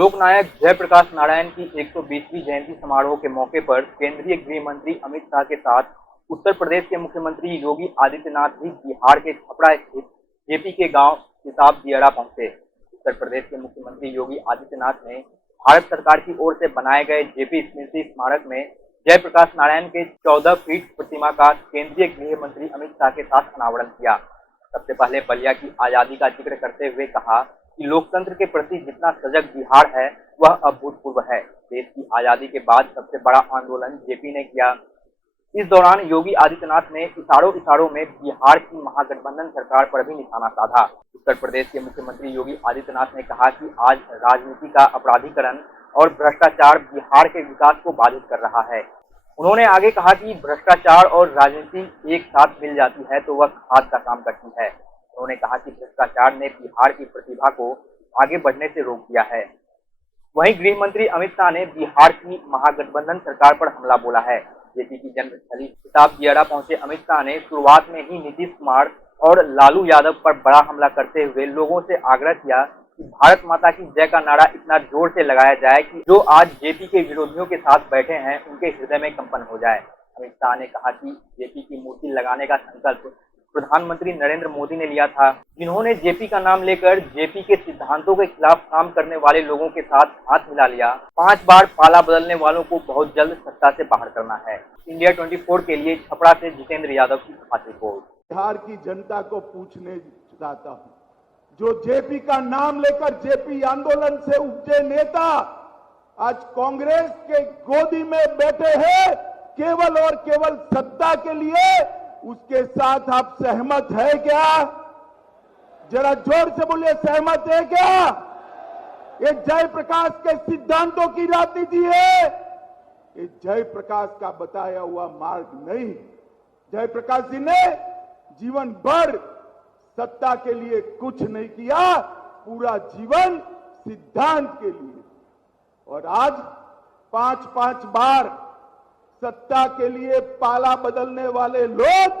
लोकनायक जयप्रकाश नारायण की 120वीं जयंती समारोह के मौके पर केंद्रीय गृह मंत्री अमित शाह के साथ उत्तर प्रदेश के मुख्यमंत्री योगी आदित्यनाथ भी बिहार के छपरा स्थित जेपी के गांव किताब दियारा पहुंचे। उत्तर प्रदेश के मुख्यमंत्री योगी आदित्यनाथ ने भारत सरकार की ओर से बनाए गए जेपी स्मृति स्मारक में जयप्रकाश नारायण के 14 फीट प्रतिमा का केंद्रीय गृह मंत्री अमित शाह के साथ अनावरण किया। सबसे पहले बलिया की आजादी का जिक्र करते हुए कहा कि लोकतंत्र के प्रति जितना सजग बिहार है वह अभूतपूर्व है। देश की आजादी के बाद सबसे बड़ा आंदोलन जेपी ने किया। इस दौरान योगी आदित्यनाथ ने इशारों में बिहार की महागठबंधन सरकार पर भी निशाना साधा। उत्तर प्रदेश के मुख्यमंत्री योगी आदित्यनाथ ने कहा कि आज राजनीति का अपराधीकरण और भ्रष्टाचार बिहार के विकास को बाधित कर रहा है। उन्होंने आगे कहा कि भ्रष्टाचार और राजनीति एक साथ मिल जाती है तो वह खाद का काम करती है। उन्होंने कहा कि भ्रष्टाचार ने बिहार की प्रतिभा को आगे बढ़ने से रोक दिया है। वहीं गृह मंत्री अमित शाह ने बिहार की महागठबंधन सरकार पर हमला बोला है। जेपी की जन्मस्थली किताब दियारा पहुंचे अमित शाह ने शुरुआत में ही नीतीश कुमार और लालू यादव पर बड़ा हमला करते हुए लोगों से आग्रह किया कि भारत माता की जय का नारा इतना जोर से लगाया जाए कि जो आज जेपी के विरोधियों के साथ बैठे हैं उनके हृदय में कंपन हो जाए। अमित शाह ने कहा कि जेपी की मूर्ति लगाने का संकल्प प्रधानमंत्री नरेंद्र मोदी ने लिया था, जिन्होंने जेपी का नाम लेकर जेपी के सिद्धांतों के खिलाफ काम करने वाले लोगों के साथ हाथ मिला लिया। 5 बार पाला बदलने वालों को बहुत जल्द सत्ता से बाहर करना है। इंडिया 24 के लिए छपरा से जितेंद्र यादव की खास रिपोर्ट। बिहार की जनता को पूछने चाहता हूँ, जो जेपी का नाम लेकर जेपी आंदोलन से उपजे नेता आज कांग्रेस के गोदी में बैठे हैं केवल और केवल सत्ता के लिए, उसके साथ आप सहमत है क्या? जरा जोर से बोलिए, सहमत है क्या? ये जयप्रकाश के सिद्धांतों की राजनीति है, ये जयप्रकाश का बताया हुआ मार्ग नहीं। जयप्रकाश जी ने जीवन भर सत्ता के लिए कुछ नहीं किया, पूरा जीवन सिद्धांत के लिए। और आज 5-5 बार सत्ता के लिए पाला बदलने वाले लोग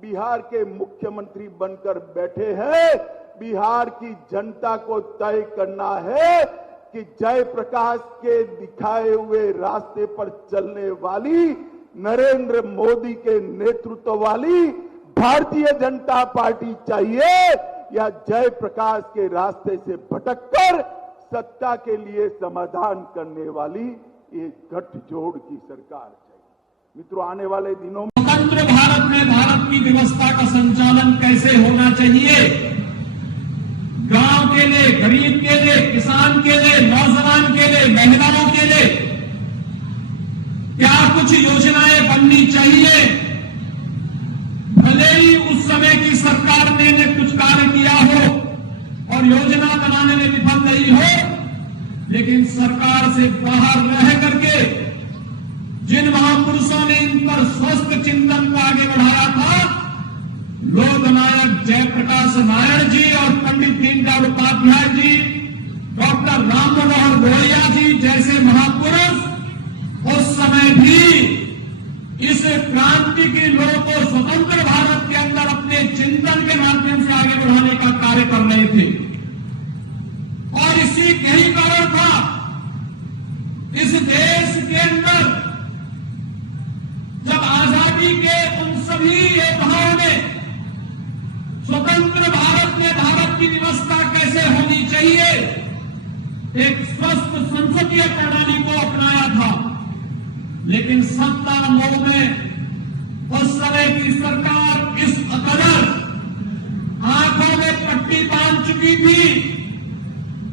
बिहार के मुख्यमंत्री बनकर बैठे हैं। बिहार की जनता को तय करना है कि जयप्रकाश के दिखाए हुए रास्ते पर चलने वाली नरेंद्र मोदी के नेतृत्व वाली भारतीय जनता पार्टी चाहिए या जयप्रकाश के रास्ते से भटककर सत्ता के लिए समाधान करने वाली एक गठजोड़ की सरकार चाहिए। मित्रों, आने वाले दिनों में स्वतंत्र भारत में भारत की व्यवस्था का संचालन कैसे होना चाहिए, गांव के लिए, गरीब के लिए, किसान के लिए, नौजवान के लिए, महिलाओं के लिए क्या कुछ योजनाएं बननी चाहिए। भले ही उस समय की सरकार ने कुछ कार्य किया हो और योजना बनाने में विफल नहीं हो, लेकिन सरकार से बाहर रह करके जिन महापुरुषों ने इन पर स्वस्थ चिंतन को आगे बढ़ाया था, लोकनायक जयप्रकाश नारायण जी और पंडित दीनदयाल उपाध्याय जी, डॉक्टर राम मनोहर लोहिया जी जैसे महापुरुष उस समय भी इस क्रांति की लोगों को स्वतंत्र भारत के अंदर अपने चिंतन के माध्यम से आगे बढ़ाने का कार्य कर रहे थे। और इसी यही कारण था इस देश के अंदर जब आजादी के उन सभी योद्धाओं ने स्वतंत्र भारत में भारत की व्यवस्था कैसे होनी चाहिए, एक स्वस्थ संसदीय प्रणाली को अपनाया था। लेकिन सत्ता मोह में उस समय की सरकार इस कदर आंखों में पट्टी बांध चुकी थी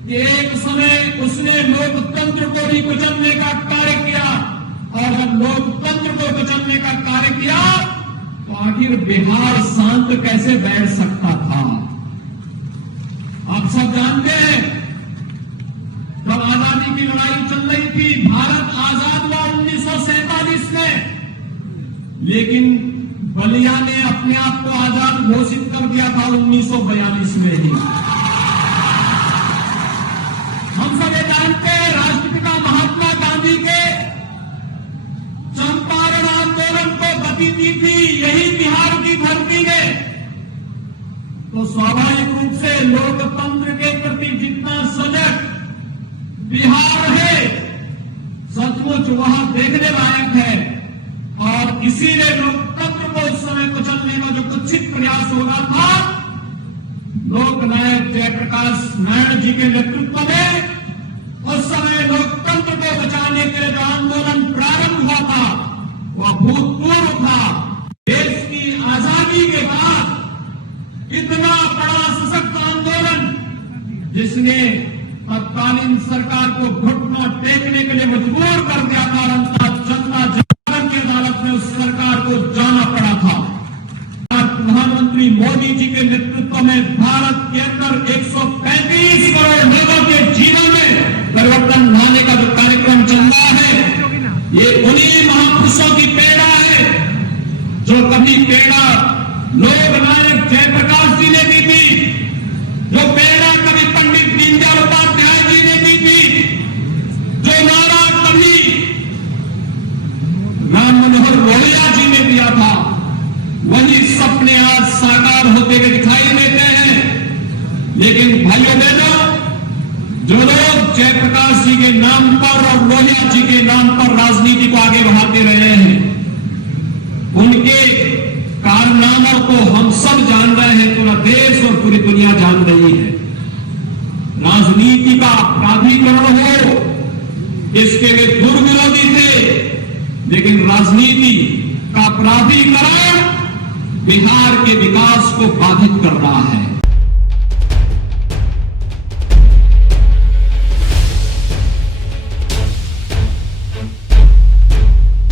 कि एक समय उसने लोकतंत्र को भी कुचलने का कार्य किया। और जब लोकतंत्र को कुचलने का कार्य किया तो आखिर बिहार शांत कैसे बैठ सकता था। आप सब जानते हैं, जब आजादी की लड़ाई चल रही थी, भारत आजाद हुआ 1947 में, लेकिन बलिया ने अपने आप को आजाद घोषित कर दिया था 1942 में ही। हम सब ये जानते हैं, राष्ट्रपिता महात्मा गांधी के चंपारण आंदोलन को गति दी थी यही बिहार की धरती ने। तो स्वाभाविक रूप से लोकतंत्र के प्रति जितना सजग बिहार है, सचमुच वहां देखने लायक है। और इसीलिए लोकतंत्र को उस समय कुचलने का जो कुत्सित प्रयास हो रहा था, लोकनायक जयप्रकाश नारायण जी के नेतृत्व में उस समय लोकतंत्र को बचाने के लिए जो आंदोलन प्रारंभ हुआ था वह भूतपूर्व था। देश की आजादी के बाद इतना बड़ा सशक्त आंदोलन जिसने तत्कालीन सरकार को घुटना टेकने के लिए मजबूर कर दिया था, जनता जागरण की अदालत में उस सरकार को जाना पड़ा था। प्रधानमंत्री मोदी जी के नेतृत्व में भारत के अंदर 135 करोड़ लोगों के जीवन में परिवर्तन लाने का जो कार्यक्रम चल रहा है, ये उन्हीं महापुरुषों की प्रेरणा है जो कभी प्रेरणा लोकनायक जयप्रकाश जी ने दी थी, जो प्रेरणा कभी पंडित दीनदयाल उपाध्याय जी ने दी थी, जो नारा कभी राम मनोहर लोहिया जी ने दिया था, वही सपने आज साकार होते हुए दिखाई देते हैं। लेकिन भाइयों बहनों, जो लोग जयप्रकाश जी के नाम पर और लोहिया जी के नाम पर राजनीति को आगे बढ़ाते रहे हैं, उनके कारनामों को हम सब जान रहे हैं, पूरा देश और पूरी दुनिया जान रही है। राजनीति का प्राधिकरण हो, इसके वे दुर्विरोधी थे, लेकिन राजनीति का प्राधिकरण बिहार के विकास को बाधित कर रहा है।